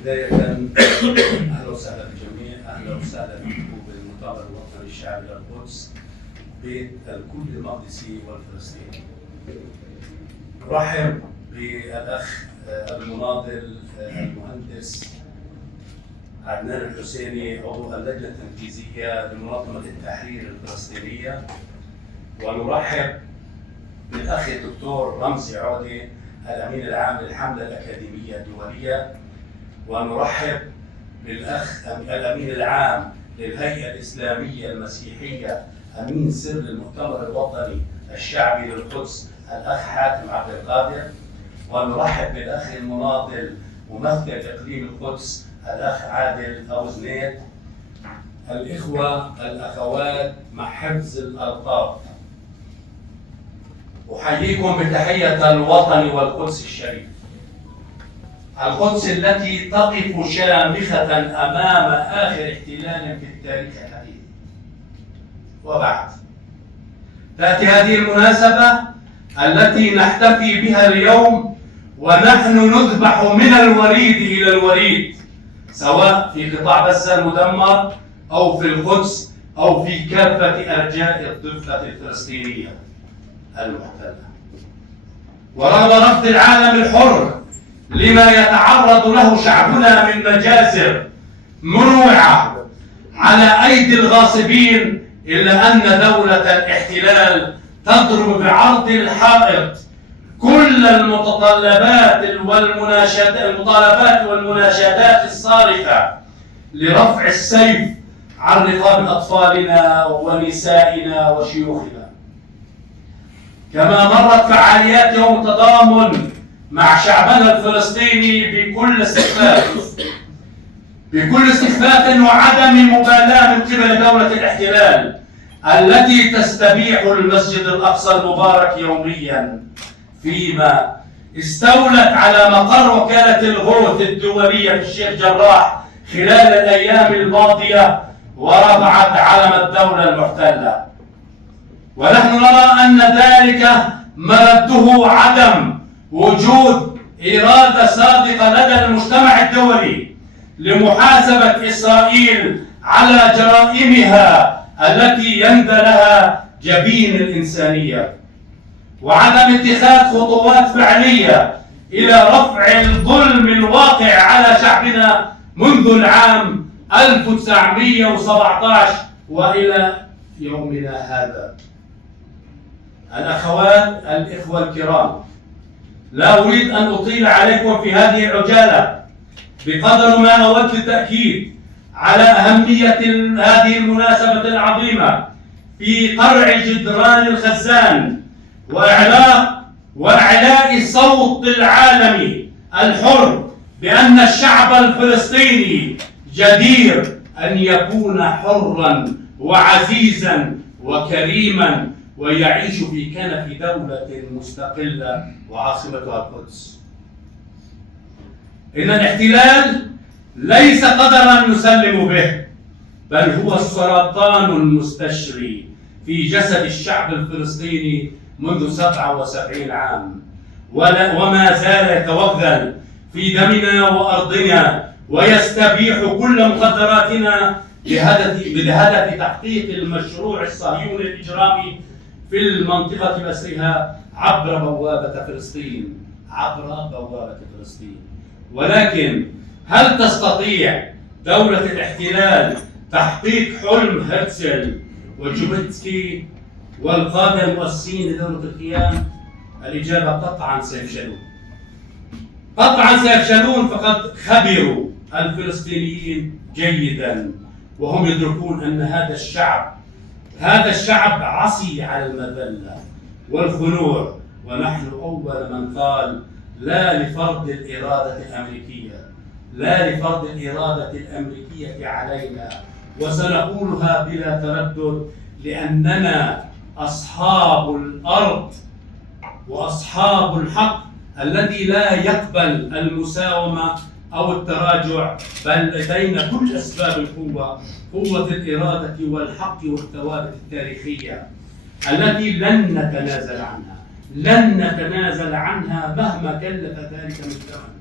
بداية أهلا وسهلا بالجميع، أهلا وسهلا بكم بالمؤتمر الوطني الشعبي للقدس بيت الكل المقدسي والفلسطيني. نرحب بالأخ المناضل المهندس عدنان الحسيني عضو اللجنة التنفيذية لمنظمة التحرير الفلسطينية، ونرحب بالأخ الدكتور رمزي عودة الأمين العام للحملة الأكاديمية الدولية، ونرحب بالأخ الأمين العام للهيئة الإسلامية المسيحية أمين سر المؤتمر الوطني الشعبي للقدس الأخ حاتم عبد القادر، ونرحب بالأخ المناضل ممثل إقليم القدس الأخ عادل أبو زنيد. الإخوة الأخوات مع حفظ الألقاب، أحييكم بتحية الوطن والقدس الشريف، القدس التي تقف شامخة أمام آخر احتلال في التاريخ الحديث. وبعد تأتي هذه المناسبة التي نحتفي بها اليوم ونحن نذبح من الوريد إلى الوريد، سواء في قطاع غزة المدمر أو في القدس أو في كافة أرجاء الضفة الفلسطينية المحتلة. ورغم رفض العالم الحر لما يتعرض له شعبنا من مجازر منوعة على أيدي الغاصبين، إلا أن دولة الاحتلال تضرب بعرض الحائط كل المتطلبات والمناشدات الصارخة لرفع السيف عن رقاب أطفالنا ونسائنا وشيوخنا. كما مرت فعاليات يوم التضامن مع شعبنا الفلسطيني بكل استخفاف وعدم مبالاة من قبل دولة الاحتلال التي تستبيح المسجد الأقصى المبارك يوميا، فيما استولت على مقر وكالة الغوث الدولية في الشيخ جراح خلال الأيام الماضية ورفعت علم الدولة المحتلة. ونحن نرى أن ذلك مرده عدم وجود إرادة صادقة لدى المجتمع الدولي لمحاسبة إسرائيل على جرائمها التي يندى لها جبين الإنسانية، وعدم اتخاذ خطوات فعلية إلى رفع الظلم الواقع على شعبنا منذ العام 1917 وإلى يومنا هذا. الأخوات الإخوة الكرام، لا أريد أن أطيل عليكم في هذه العجالة، بقدر ما أود التأكيد على أهمية هذه المناسبة العظيمة في قرع جدران الخزان وإعلاء صوت العالم الحر بأن الشعب الفلسطيني جدير أن يكون حرا وعزيزا وكريما ويعيش في كنف دولة مستقلة وعاصمتها القدس. إن الاحتلال ليس قدرا نسلم به، بل هو السرطان المستشري في جسد الشعب الفلسطيني منذ 77 عام، وما زال يتوغل في دمنا وأرضنا ويستبيح كل مخدراتنا بهدف تحقيق المشروع الصهيوني الإجرامي في المنطقة بأسرها عبر بوابة فلسطين. ولكن هل تستطيع دولة الاحتلال تحقيق حلم هرتزل وجوبيتسكي والقادة المؤسسين لدولة القيام؟ الإجابة قطعا سيفشلون، فقد خبروا الفلسطينيين جيدا وهم يدركون أن هذا الشعب عصي على المذلة والخنوع، ونحن أول من قال لا لفرض الإرادة الأمريكية علينا، وسنقولها بلا تردد، لأننا أصحاب الأرض وأصحاب الحق الذي لا يقبل المساومة أو التراجع، بل لدينا كل أسباب القوة، قوة الإرادة والحق والثوابت التاريخية التي لن نتنازل عنها مهما كلف ذلك من ثمن.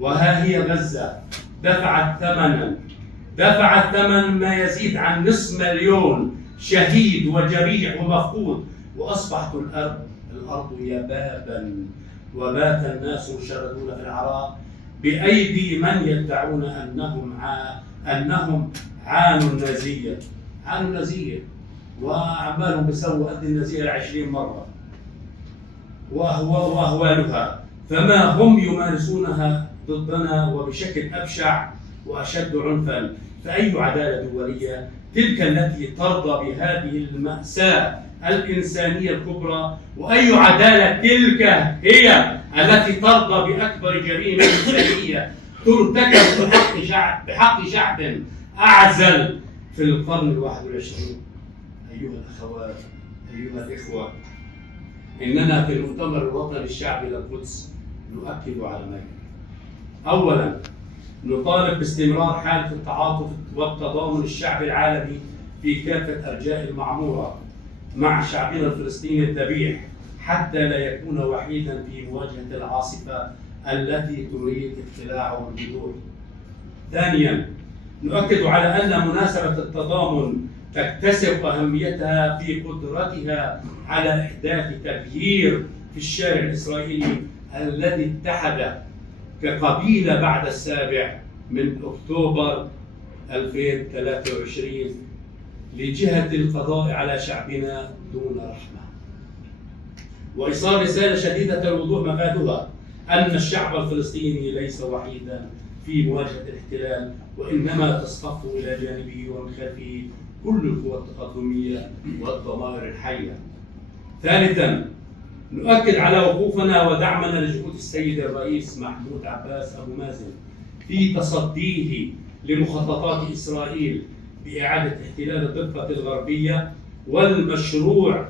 وها هي غزة دفعت ثمن ما يزيد عن نصف مليون شهيد وجريح ومفقود، وأصبحت الأرض يبابا، وبات الناس مشردون في العراء بأيدي من يدعون أنهم عانوا النازية، وأعمالهم بيسووا قد النازية 20 مرة وأهوالها، فما هم يمارسونها ضدنا وبشكل أبشع وأشد عنفا. فأي عدالة دولية تلك التي ترضى بهذه المأساة الإنسانية الكبرى؟ وأي عدالة تلك هي التي ترضى بأكبر جريمة إنسانية ترتكب بحق شعب أعزل في القرن 21؟ أيها الأخوات، أيها الإخوة، إننا في المؤتمر الوطني الشعبي للقدس نؤكد على ما يلي. أولاً، نطالب باستمرار حالة التعاطف والتضامن الشعبي العالمي في كافة أرجاء المعمورة مع شعبنا الفلسطيني الذبيح، حتى لا يكون وحيداً في مواجهة العاصفة التي تريد ابتلاعه بالجذور. ثانياً، نؤكد على أن مناسبة التضامن تكتسب أهميتها في قدرتها على إحداث تغيير في الشارع الإسرائيلي الذي اتحد كقبيلة بعد 7 أكتوبر 2023 لجهة القضاء على شعبنا دون رحمة، وإيصال رسالة شديدة الوضوح مفادها أن الشعب الفلسطيني ليس وحيدا في مواجهة الاحتلال، وإنما تصطف إلى جانبه ومن خلفه كل القوى التقدمية والضمائر الحية. ثالثا، نؤكد على وقوفنا ودعمنا لجهود السيد الرئيس محمود عباس أبو مازن في تصديه لمخططات إسرائيل بإعادة احتلال الضفة الغربية ولمشروع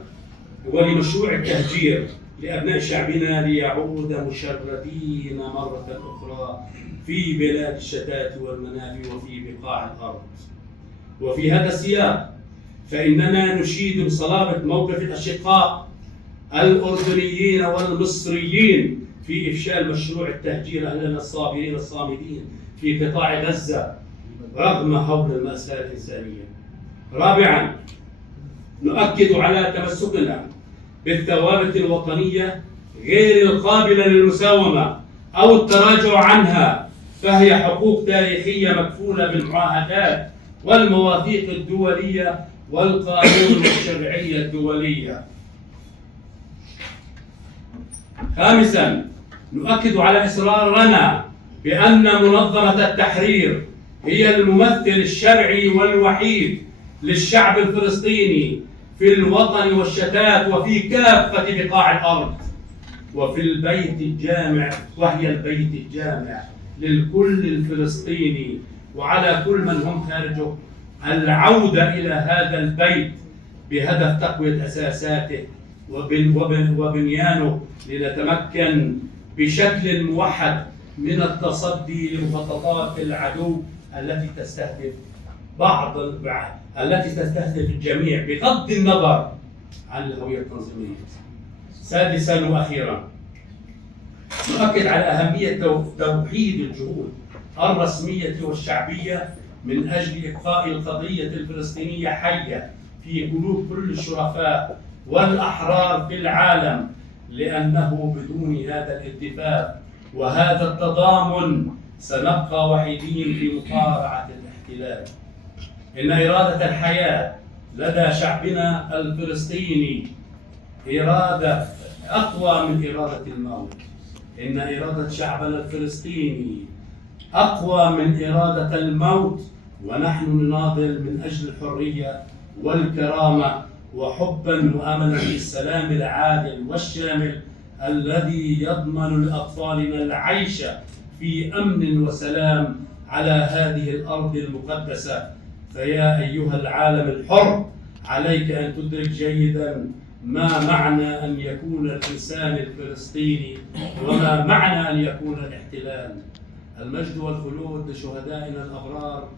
التهجير لأبناء شعبنا ليعود مشردين مرة أخرى في بلاد الشتات والمنافي وفي بقاع الأرض. وفي هذا السياق فإننا نشيد بصلابة موقف الأشقاء الأردنيين والمصريين في إفشال مشروع التهجير أهلنا الصابرين الصامدين في قطاع غزة رغم هول المأساة الإنسانية. رابعاً، نؤكد على تمسكنا بالثوابت الوطنية غير القابلة للمساومة أو التراجع عنها، فهي حقوق تاريخية مكفولة بالمعاهدات والمواثيق الدولية والقانون والشرعية الدولية. خامساً، نؤكد على إصرارنا بأن منظمة التحرير هي الممثل الشرعي والوحيد للشعب الفلسطيني في الوطن والشتات وفي كافة بقاع الأرض، وهي البيت الجامع للكل الفلسطيني، وعلى كل من هم خارجه العودة إلى هذا البيت بهدف تقوية أساساته وبنيانه لنتمكن بشكل موحد من التصدي لمخططات العدو التي تستهدف الجميع بغض النظر عن الهوية التنظيمية. سادساً وأخيراً، نؤكد على أهمية توحيد الجهود الرسمية والشعبية من أجل إبقاء القضية الفلسطينية حية في قلوب كل الشرفاء والأحرار في العالم، لأنه بدون هذا الاتفاق وهذا التضامن سنبقى وحيدين في مقارعة الاحتلال. إن إرادة الحياة لدى شعبنا الفلسطيني إرادة أقوى من إرادة الموت. إن إرادة شعبنا الفلسطيني أقوى من إرادة الموت، ونحن نناضل من أجل الحرية والكرامة وحباً وأملاً في السلام العادل والشامل الذي يضمن لأطفالنا العيش في أمن وسلام على هذه الأرض المقدسة. فيا أيها العالم الحر، عليك أن تدرك جيداً ما معنى أن يكون الإنسان الفلسطيني وما معنى أن يكون الاحتلال. المجد والخلود لشهدائنا الأبرار،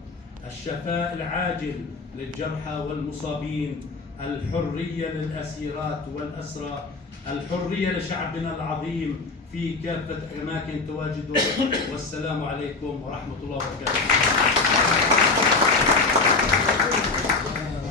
الشفاء العاجل للجرحى والمصابين، الحرية للأسيرات والأسرى، الحرية لشعبنا العظيم في كافة أماكن تواجده. والسلام عليكم ورحمة الله وبركاته.